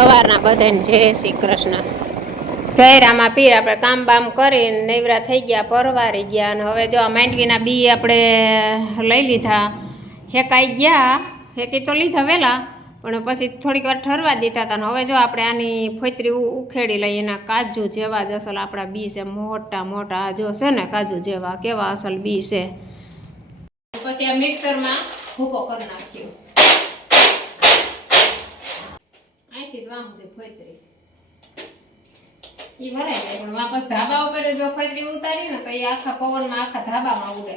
માંડવી બધેન જય શ્રી કૃષ્ણ. જય રામા પીર, આપણે કામ બામ કરીને નૈવરા થઈ ગયા, પરવારી ગયા, અને હવે જો આ માંડવીના બી આપણે લઈ લીધા, હેકાઈ ગયા, હેકી તો લીધા વહેલા પણ પછી થોડીક વાર ઠરવા દીધા હતા અને હવે જો આપણે આની ફોતરી ઉખેડી લઈએ, એના કાજુ જેવા જ અસલ આપણા બી છે, મોટા મોટા જો છે ને કાજુ જેવા, કેવા અસલ બી છે. પછી આ મિક્સરમાં ભૂકો કરી નાખ્યો. અહીંથી જ વાં સુધી ફોતરી. ઈ ભરાઈ જાય પણ વાપસ ધાબા ઉપર જો ફોતરી ઉતારી ને તો એ આખા પવનમાં, આખા ધાબામાં ઉડે.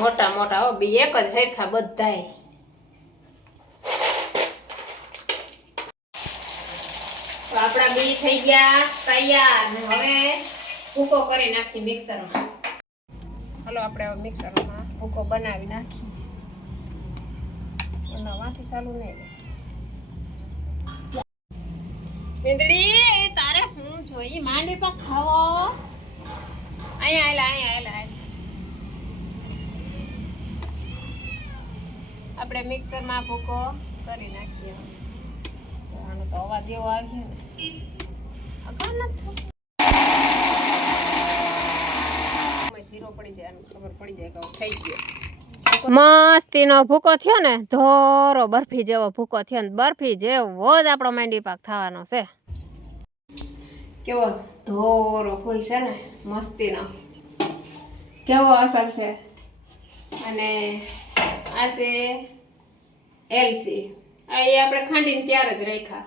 મોટા મોટા, હો, બી એક જ હરખા બધાય. તો આપણા બી થઈ ગયા, તૈયાર. ને હવે ભૂકો કરી નાખી મિક્સરમાં. હલો, આપણે મિક્સરમાં ભૂકો બનાવી નાખી નવાથી ચાલુ નહીં મીંદડી તારે હું જોઈ માંડી પણ ખાવો અહીંયા આયલા અહીંયા આયલા આપણે મિક્સરમાં ભૂકો કરી નાખીએ આનો તો અવાજ એવો આવ્યો ને અગાઉ નથી ધીરો પડી જાય ખબર પડી જાય કે થઈ ગયો મસ્તીનો ભૂકો થયો ને, ધોરો બરફી જેવો ભૂકો થયો ને, બરફી જેવો જ આપણો માંડી પાક થવાનો છે. કેવો ધોરો ફૂલ છે ને, મસ્તીનો. કેવો અસર છે? અને આ છે એલસી આ એ આપણે ખાંડીને ત્યારે જ રાખ્યા.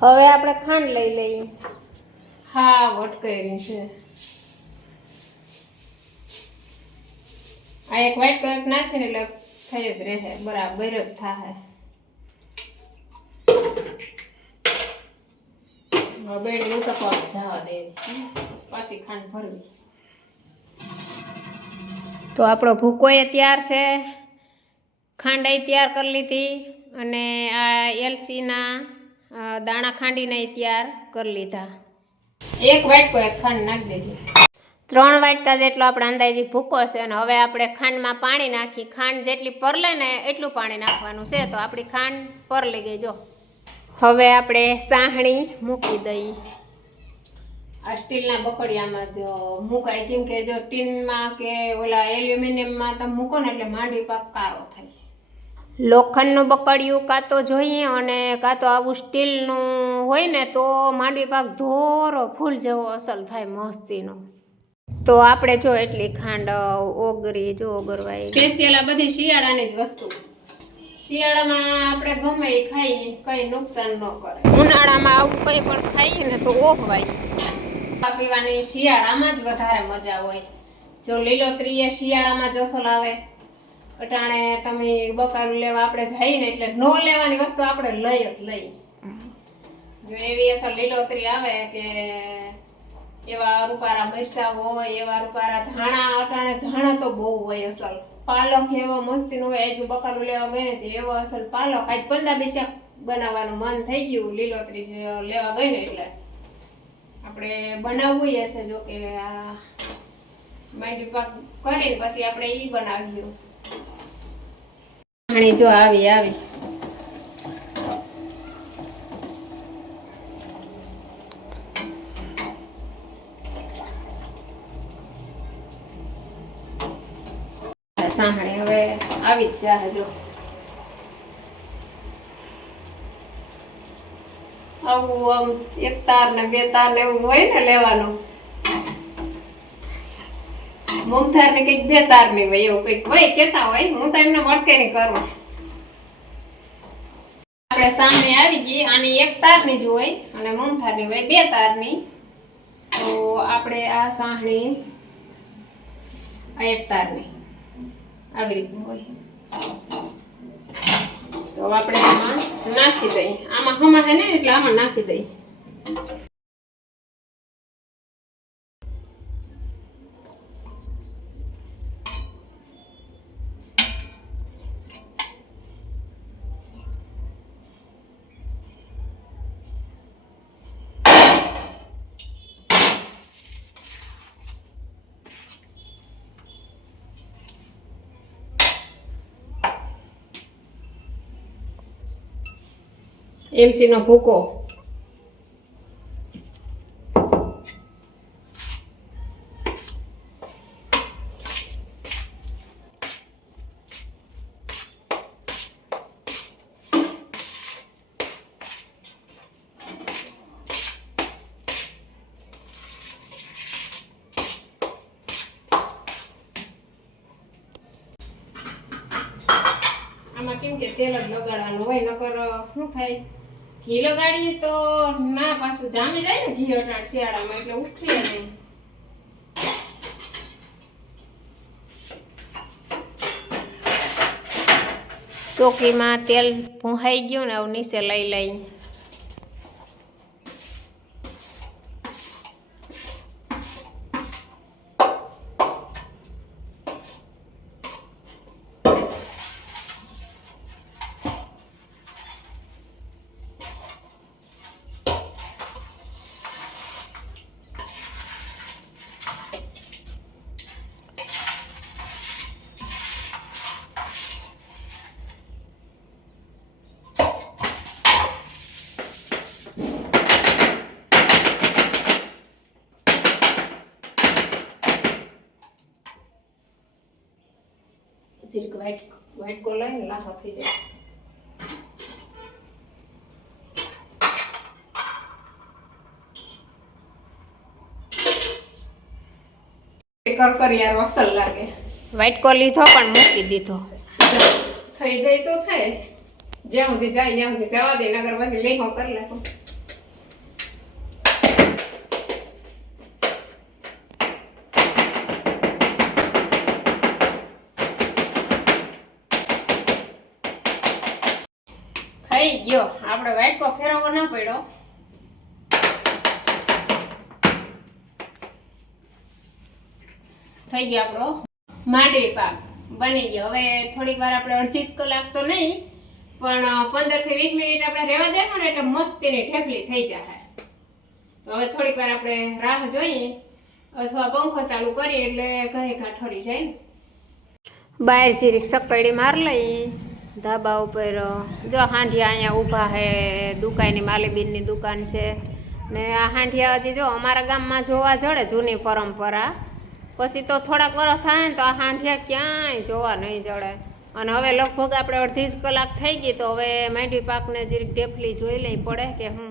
હવે આપણે ખાંડ લઈ લઈએ. હા વટકેરી છે. આ એક વ્હાઈટ કલર નાખીને એટલે થઈ જ રહે બરાબર જ થાય હવે બેડ ઉટકવા જવા દે. પાછી ખાંડ ભરવી. તો આપણો ભૂકો એ તૈયાર છે. ખાંડ તૈયાર કરી લીધી અને આ એલસીના દાણા ખાંડીને તૈયાર કરી લીધા. એક વાટકો એક ખાંડ નાખી દીધી. ત્રણ વાટકા જેટલો આપણે અંદાજી ભૂકો છે અને હવે આપણે ખાંડમાં પાણી નાખી, ખાંડ જેટલી પરલે ને એટલું પાણી નાખવાનું છે. તો આપણી ખાંડ પરલી ગઈ, જો. હવે આપણે સાહણી મૂકી દઈ. આ સ્ટીલના બકડિયામાં જ મુકાય. કેમ કે જો ટીનમાં કે ઓલા એલ્યુમિનિયમમાં તમે મૂકો ને એટલે માંડવી પાક કારો થાય. લોખંડનું બકડિયું કાં તો જોઈએ અને કાં તો આવું સ્ટીલનું હોય ને તો માંડવી પાક ધોરો ફૂલ જેવો અસલ થાય મસ્તીનો. તો આપણે જો એટલી ખાંડ ઓગરી જો ઓગરવાય સ્પેશિયલ આ બધી શિયાળાની જ વસ્તુ. શિયાળામાં આપણે ગમે એ ખાઈએ કઈ નુકસાન ન કરે. ઉનાળામાં આવું કંઈ પણ ખાઈએ ને તો ઓહવાય. ખાવા પીવાની શિયાળામાં જ વધારે મજા હોય. જો લીલોતરી એ શિયાળામાં જસલ આવે અટાણે તમે બકારું લેવા આપણે જઈએ ને એટલે ન લેવાની વસ્તુ આપણે લઈ જ લઈ જો એવી અસર લીલોતરી આવે કે એવા રૂપારા મરચા હોય, એવા રૂપારા ધાણા, અટાણે ધાણા તો બહુ હોય અસલ. પાલક એવો મસ્તીનો હોય આજુ બકારું લેવા ગઈ ને તો એવો અસલ પાલક. આજ પંદર શાક બનાવવાનું મન થઈ ગયું, લીલોતરી લેવા ગઈ ને એટલે. આપણે બનાવવું હશે જો કે આ માઇટી પાક કરી, પછી આપણે એ બનાવીએ. પાણી જો આવી આવી. સાંભળે. હવે આવી જ જા જો આવું આમ એક તાર ને બે તાર ને એવું હોય ને લેવાનું. મમતાર ને કંઈક બે તારની હોય, એવું કંઈક હોય કેતા હોય. હું તો એમને મટકે ની કરું. આપણે સામે આવી ગઈ, આની એક તારની જ હોય અને મમતારની હોય બે તારની તો આપણે આ સાહણી આ એક તારની આવી રીતનું હોય. તો આપણે આમાં નાખી દઈએ. આમાં હમા હે ને એટલે આમાં નાખી દઈએ. એલસીનો ભૂકો આમાં કેમ કે તેલ જ લગાડવાનું હોય નકર શું થાય ઘી લગાડીએ તો ના પાછું જામી જાય ને ઘી અટાણ શિયાળામાં એટલે ઉઠીએ નહીં. ચોકીમાં તેલ ભૂંહાઈ ગયું ને આવું નીચે લઈ લઈ. જીરીક વ્હાઈટ વ્હાઈટ કોલર ને લાંબા થઈ જાય કરકરિયાર અસલ લાગે. વ્હાઈટ કોલ લીધો પણ મૂકી દીધો. થઈ જાય તો થાય. જ્યાં સુધી જાય ત્યાં સુધી જવા દે નગર પછી લેહો કરી લે થઈ ગયો. આપણે વાટકો ફેરવવો ના પડ્યો. થઈ ગયો આપણો માંડવી પાક. બની ગયો. હવે થોડીક વાર આપણે અડધી કલાક તો નહીં, પણ પંદરથી વીસ મિનિટ આપણે રહેવા દેવું ને એટલે મસ્તીની ઠેપલી થઈ જાય તો હવે થોડીક વાર આપણે રાહ જોઈએ, અથવા પંખો ચાલુ કરીએ એટલે ઘરે કાઠોરી જાય બહાર જીરીક સપડી માર લઈ ધાબા ઉપર જો હાંઢિયા અહીંયા ઊભા હે, દુકાનની માલીબીનની દુકાન છે. ને આ હાંઢિયા હજી જો અમારા ગામમાં જોવા જડે જૂની પરંપરા. પછી તો થોડાક વર્ષ થાય ને તો આ હાંઢિયા ક્યાંય જોવા નહીં જડે. અને હવે લગભગ આપણે અડધી જ કલાક થઈ ગઈ તો હવે માંડવી પાકને જરીક ઢેફલી જોઈ લઈ પડે કે હું.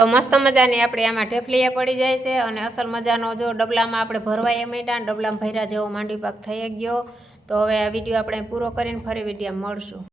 તો મસ્ત મજાની આપણે આમાં ઢેફલીએ પડી જાય છે અને અસલ મજાનો જો ડબલામાં આપણે ભરવાય માંડ્યા ડબલામાં ભર્યા જેવો માંડવી પાક થઈ ગયો. તો હવે આ વીડિયો આપણે પૂરો કરીને ફરી વીડિયો મળશું.